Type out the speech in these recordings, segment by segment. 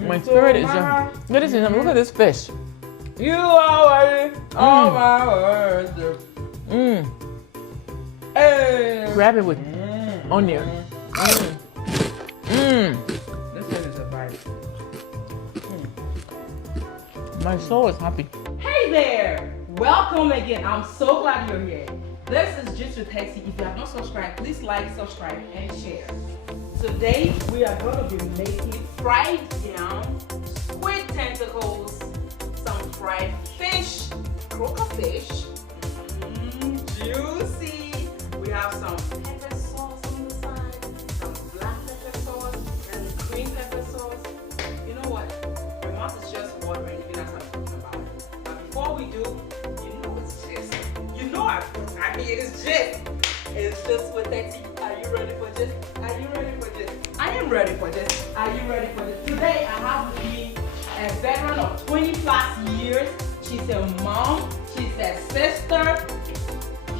My spirit is just. Look at this fish. You are all my words. Hey. Grab it with onion. This one is a bite. My soul is happy. Hey there! Welcome again. I'm so glad you're here. This is Gist With Hetty. If you have not subscribed, please like, subscribe, and share. Today we are going to be making fried yam, squid tentacles, some fried fish, croaker fish, juicy. We have some pepper sauce on the side, some black pepper sauce, and green pepper sauce. You know what? My mouth is just watering even as I'm talking about it. But before we do, you know it's gist. You know I mean it is gist. It's Gist With Hetty. Are you ready for gist? Are you ready for gist? I am ready for this. Are you ready for this? Today I have with me a veteran of 20 plus years. She's a mom. She's a sister.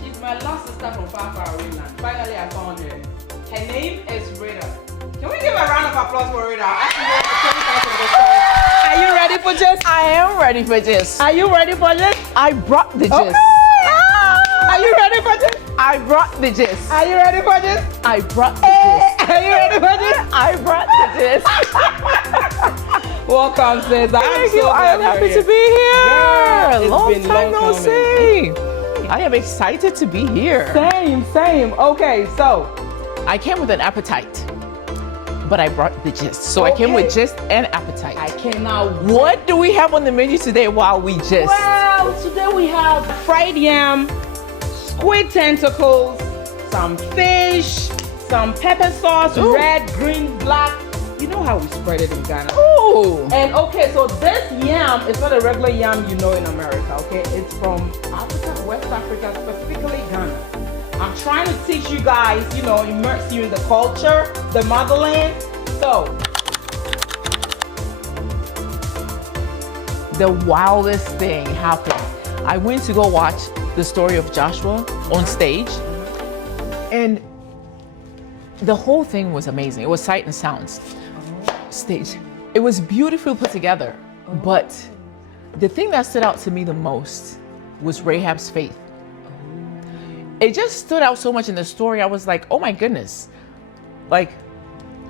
She's my lost sister from far, far away land. Finally I found her. Her name is Rita. Can we give a round of applause for Rita? Are you ready for gist? I am ready for this. Are you ready for this? I brought the gist. Okay. Are you ready for this? I brought the gist. Are you ready for this? I brought the gist. Are you ready for this? I brought the gist. Welcome, sis. Thank you. I am happy to be here. Girl, it's long been time long no see. I am excited to be here. Same. Okay, so I came with an appetite, but I brought the gist. So I came with gist and appetite. I cannot. What do we have on the menu today while we gist? Well, today we have fried yam, squid tentacles, some fish, some pepper sauce, red, green, black. You know how we spread it in Ghana. Ooh. And okay, so this yam is not a regular yam you know in America, okay? It's from Africa, West Africa, specifically Ghana. I'm trying to teach you guys, immerse you in the culture, the motherland. So, the wildest thing happened. I went to go watch the story of Joshua on stage, and the whole thing was amazing. It was sight and sounds stage. It was beautifully put together, but the thing that stood out to me the most was Rahab's faith. It just stood out so much in the story. I was like, oh my goodness. Like,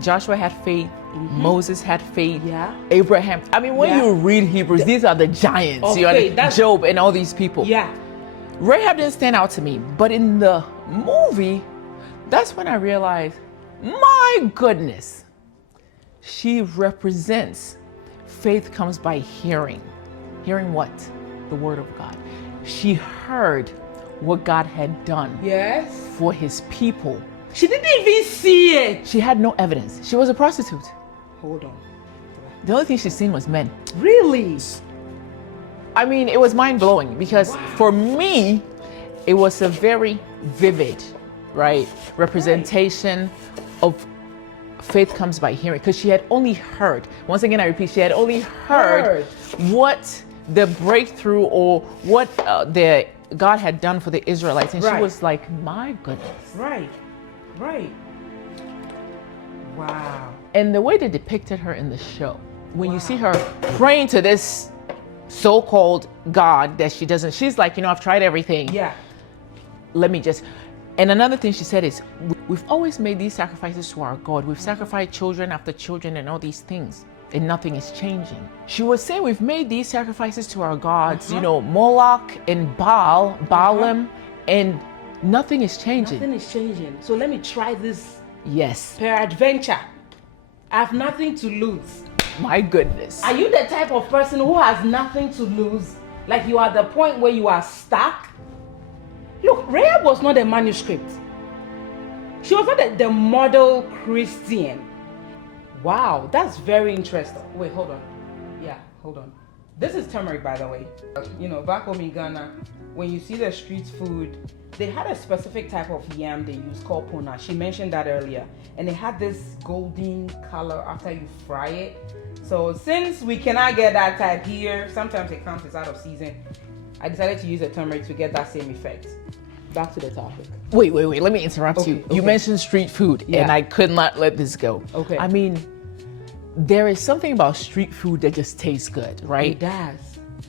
Joshua had faith, Moses had faith, Abraham. I mean, when you read Hebrews, these are the giants. You know, Job and all these people. Yeah. Rahab didn't stand out to me, but in the movie, that's when I realized, my goodness, she represents faith comes by hearing. Hearing what? The word of God. She heard what God had done for his people. She didn't even see it. She had no evidence. She was a prostitute. Hold on. The only thing she's seen was men. Really? I mean, it was mind-blowing because for me, it was a very vivid, representation of faith comes by hearing, because she had only heard, once again I repeat, she had only heard what the breakthrough or what the God had done for the Israelites, and she was like, my goodness. Right. Wow. And the way they depicted her in the show, when you see her praying to this so-called God that she doesn't, she's like, I've tried everything. Yeah. Let me just. And another thing she said is, we've always made these sacrifices to our God. We've sacrificed children after children and all these things, and nothing is changing. She was saying we've made these sacrifices to our gods, Moloch and Baalim, and nothing is changing. Nothing is changing. So let me try this. Yes. Peradventure. I have nothing to lose. My goodness. Are you the type of person who has nothing to lose? Like you are at the point where you are stuck? Look, Rahab was not a manuscript. She was not the model Christian. Wow, that's very interesting. Wait, hold on. Yeah, hold on. This is turmeric, by the way. Back home in Ghana, when you see the street food, they had a specific type of yam they use called pona. She mentioned that earlier. And it had this golden color after you fry it. So since we cannot get that type here, sometimes it comes, it's out of season, I decided to use a turmeric to get that same effect. Back to the topic. Wait. Let me interrupt you. You mentioned street food, and I could not let this go. Okay. I mean, there is something about street food that just tastes good, right? It does.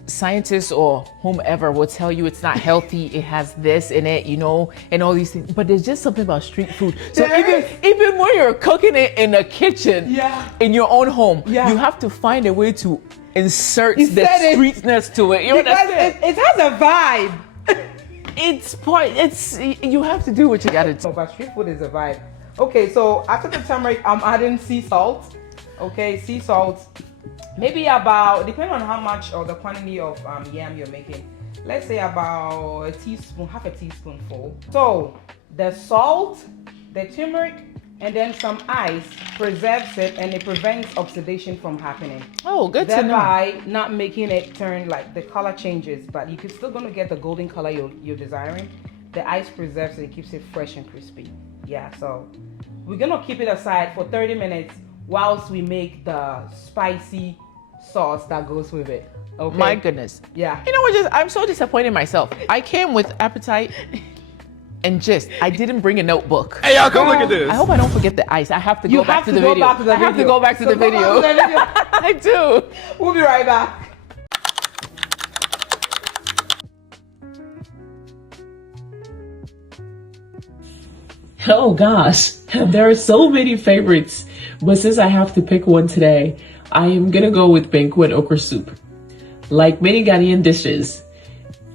Scientists or whomever will tell you it's not healthy, it has this in it, you know, and all these things. But there's just something about street food. So even when you're cooking it in a kitchen, in your own home, you have to find a way to insert the streetness to it. You understand? It has a vibe. You have to do what you gotta do. No, but street food is a vibe. Okay, so after the turmeric, I'm adding sea salt. Okay, sea salt. Maybe about, depending on how much or the quantity of yam you're making, let's say about a teaspoon, half a teaspoonful. So the salt, the turmeric, and then some ice preserves it, and it prevents oxidation from happening. Oh, good to know. Thereby not making it turn, like the color changes, but you're still going to get the golden color you're desiring. The ice preserves it, keeps it fresh and crispy. Yeah, so we're going to keep it aside for 30 minutes whilst we make the spicy sauce that goes with it. Okay. My goodness. Yeah. You know what? I'm so disappointed in myself. I came with appetite and I didn't bring a notebook. Hey, y'all, come look at this. I hope I don't forget the ice. I have to go back to the video. I have to go back to the video. I do. We'll be right back. Oh gosh, there are so many favorites, but since I have to pick one today, I am gonna go with banquet okra soup. Like many Ghanaian dishes,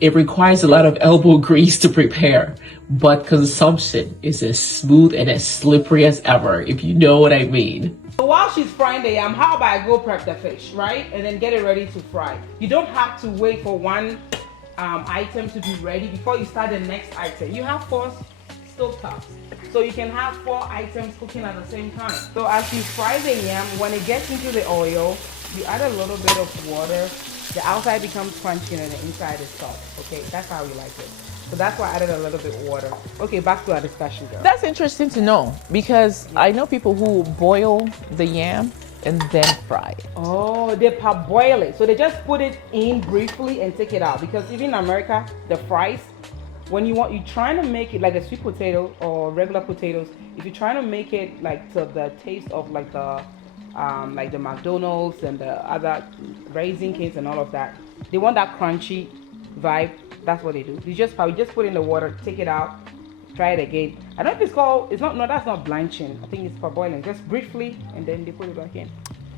it requires a lot of elbow grease to prepare, but consumption is as smooth and as slippery as ever, if you know what I mean. So while she's frying the yam, how about I go prep the fish, right? And then get it ready to fry. You don't have to wait for one item to be ready before you start the next item. You have 4 stove tops, so you can have 4 items cooking at the same time. So as you fry the yam, when it gets into the oil, you add a little bit of water. The outside becomes crunchy and the inside is soft. Okay, that's how we like it. So that's why I added a little bit of water. Okay, back to our discussion, girl. That's interesting to know, because I know people who boil the yam and then fry it. Oh, they parboil it. So they just put it in briefly and take it out. Because even in America, the fries, when you're trying to make it like a sweet potato or regular potatoes, if you're trying to make it like to the taste of like the McDonald's and the other Raising Cane's and all of that, they want that crunchy vibe. That's what they do. You just probably just put in the water, take it out, try it again. I don't know if it's called, that's not blanching. I think it's parboiling, just briefly, and then they put it back in.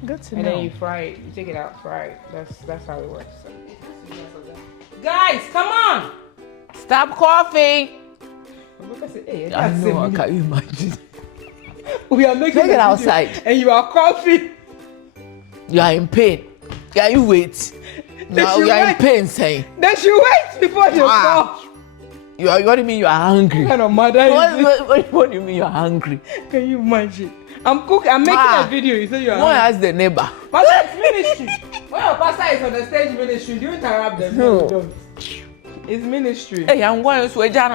Good to know. And then you fry it, you take it out, fry it. That's how it works. So, guys, come on! Stop coughing. Hey, I know, can you imagine? We are making Take it outside. And you are coughing. You are in pain. Can you wait? Now you are in pain, saying. Then she waits before you cough. What do you mean you are hungry? What kind of mother is this? What do you mean you are hungry? Can you imagine? I'm cooking. I'm making a video. You say you are hungry. Ask the neighbor. Pastor, it's ministry. When your pastor is on the stage ministry, do you interrupt them? No. Don't. It's ministry. Hey, I'm going to Sweden.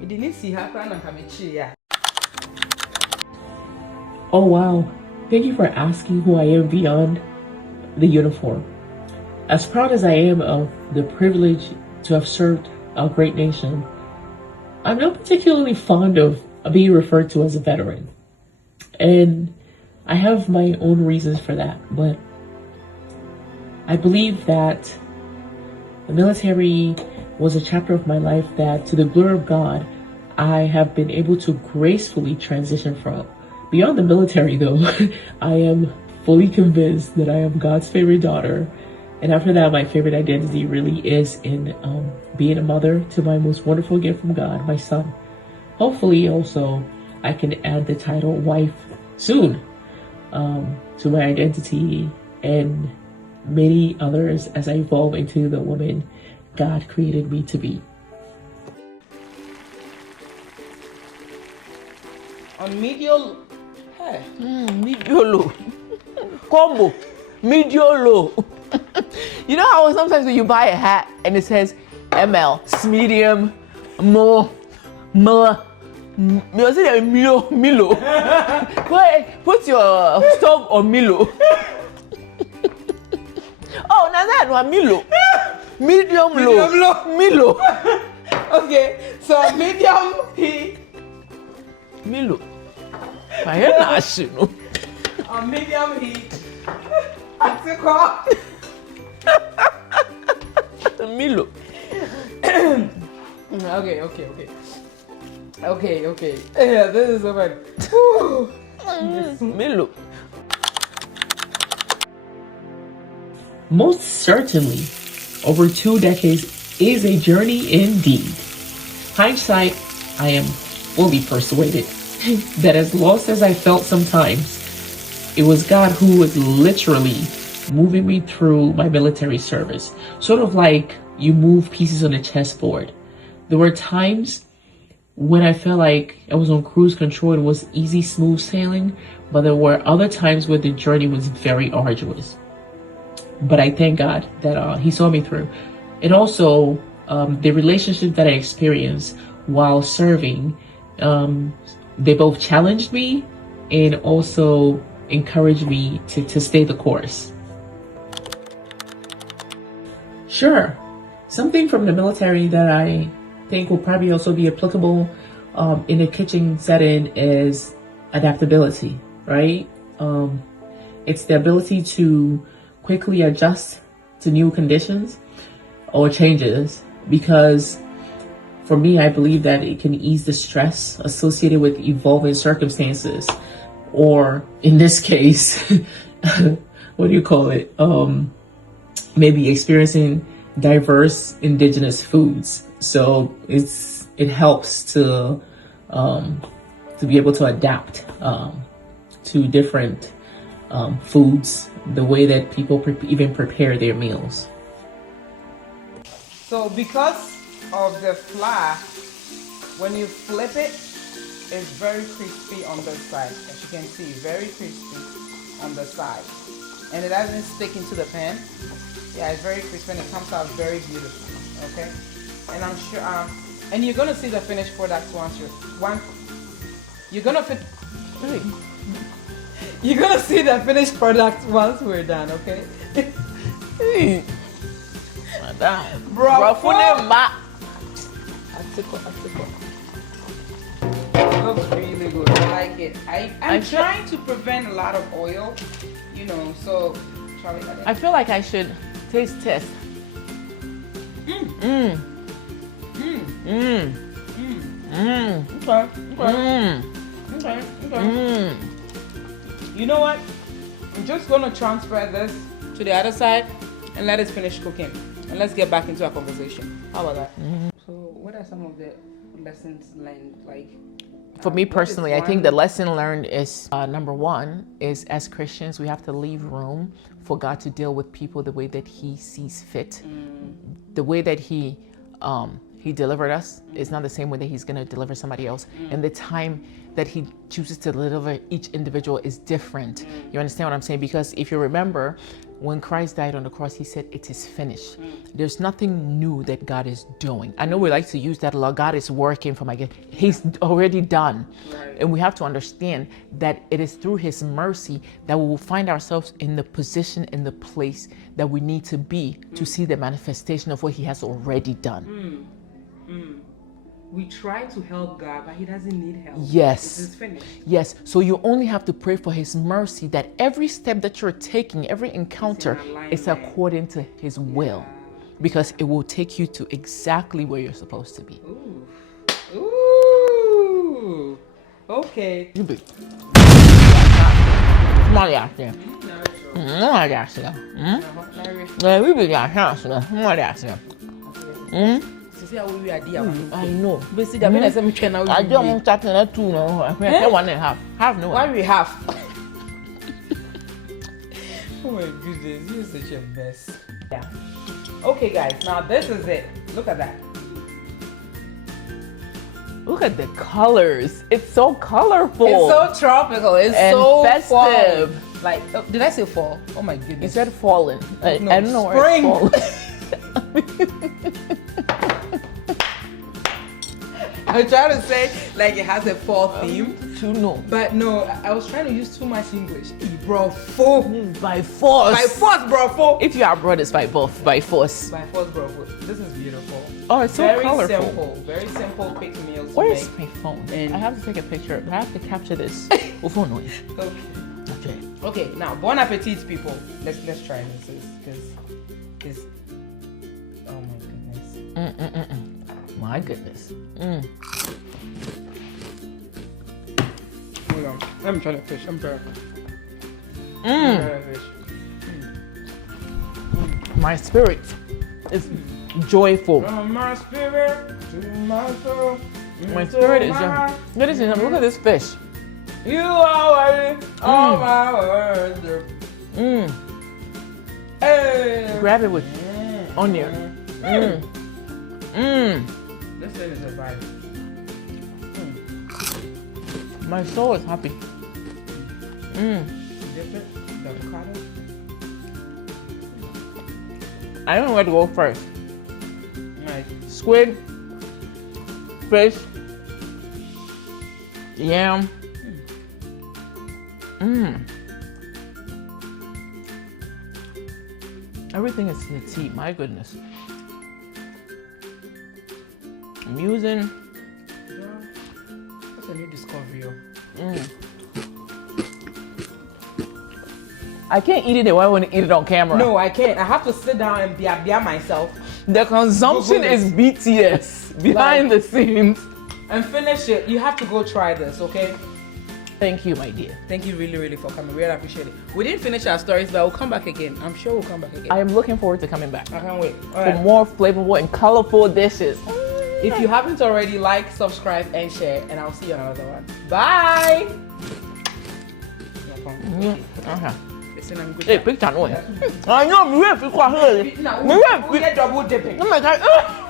You didn't see her crying and come here. Oh wow, thank you for asking who I am beyond the uniform. As proud as I am of the privilege to have served our great nation, I'm not particularly fond of being referred to as a veteran. And I have my own reasons for that, but I believe that the military was a chapter of my life that, to the glory of God, I have been able to gracefully transition from. Beyond the military, though, I am fully convinced that I am God's favorite daughter. And after that, my favorite identity really is in being a mother to my most wonderful gift from God, my son. Hopefully, also, I can add the title wife soon to my identity and many others as I evolve into the woman God created me to be. On medial, Medium low. Combo. Medium low. You know how sometimes when you buy a hat and it says ML, medium, more, Milo. Put your stove on Milo. Oh, now that one Milo. Medium low. Milo. Okay, So medium heat. Milo. I hear that, you know. On medium heat. Article. Milo. Okay. Yeah, this is so bad. Milo. Most certainly, over 2 decades is a journey indeed. Hindsight, I am fully persuaded that as lost as I felt sometimes, it was God who was literally moving me through my military service. Sort of like you move pieces on a chessboard. There were times when I felt like I was on cruise control and was easy, smooth sailing, but there were other times where the journey was very arduous. But I thank God that He saw me through. And also, the relationship that I experienced while serving, they both challenged me and also encouraged me to stay the course. Sure, something from the military that I think will probably also be applicable in a kitchen setting is adaptability, right? It's the ability to quickly adjust to new conditions or changes, because for me, I believe that it can ease the stress associated with evolving circumstances, or in this case, what do you call it? Maybe experiencing diverse indigenous foods. So it helps to be able to adapt to different foods, the way that people even prepare their meals. So because of the flour, when you flip it, it's very crispy on the side. As you can see, very crispy on the side. And it doesn't stick into the pan. Yeah, it's very crispy and it comes out very beautiful. Okay? And I'm sure, and you're gonna see the finished product you're gonna see the finished product once we're done, okay? Madam. Bro, it looks really good. I like it. I'm trying to prevent a lot of oil, so Charlie. I feel like I should taste test. Okay. You know what? I'm just gonna transfer this to the other side and let it finish cooking. And let's get back into our conversation. How about that? So what are some of the lessons learned? For me personally, I think the lesson learned is number one is, as Christians, we have to leave room for God to deal with people the way that He sees fit. The way that He delivered us is not the same way that He's going to deliver somebody else. And the time that He chooses to deliver each individual is different. You understand what I'm saying? Because if you remember, when Christ died on the cross, He said, "It is finished." There's nothing new that God is doing. I know we like to use that a lot. God is working for my good. He's already done. Right. And we have to understand that it is through His mercy that we will find ourselves in the position, in the place that we need to be to see the manifestation of what He has already done. We try to help God, but He doesn't need help. Yes. It is finished. Yes. So you only have to pray for His mercy, that every step that you're taking, every encounter is according to His will, because it will take you to exactly where you're supposed to be. Ooh. Okay. You be. Smart out there. Smart out there. We be out there. Smart out there. I know. Basically, I mean, I don't start in 2 no. I 1.5. Half no. Why we have? Oh my goodness, you're such a mess. Yeah. Okay, guys. Now this is it. Look at that. Look at the colors. It's so colorful. It's so tropical. It's and so festive. Fall. Like, did I say fall? Oh my goodness. It said fallen. I don't know spring. Where it's fallen. was trying to say like it has a fall theme, To know. but no, I was trying to use too much English. Bro, full. By force. By force, bro, full. If you are brought, it's by both. By force. By force, bro, full. This is beautiful. Oh, it's so Very colorful. very simple quick meals. Where to is make. my phone? And- I have to take a picture. I have to capture this. Oh, phone noise. Okay. Okay. Okay, now bon appetit, people. Let's try this because oh my goodness. My goodness. Hold on. I'm trying to fish. I'm trying to fish. My spirit is joyful. From my spirit to my soul. My spirit is joyful. Ladies and gentlemen, look at this fish. You are worthy of my words. Hey. Grab it with onion. This thing is a vibe. My soul is happy. Dip it, the avocado. I don't know where to go first. Nice. Squid, fish, yam. Everything is in the tea. My goodness. I'm using. That's a new discovery. I can't eat it the way I want to eat it on camera. No, I can't. I have to sit down and be myself The consumption Google is BTS behind the scenes. and finish it. You have to go try this, okay? Thank you, my dear. Thank you really for coming. We really appreciate it. We didn't finish our stories, but we'll come back again. I'm sure we'll come back again. I am looking forward to coming back I can't wait. All for right. more flavorful and colorful dishes. If you haven't already, like, subscribe, and share, and I'll see you on another one. Bye. Okay. Listen, I'm good. Hey, big time. I know, I'm ready for quite early. Now, I'm ready. we get double dipping. Oh my God.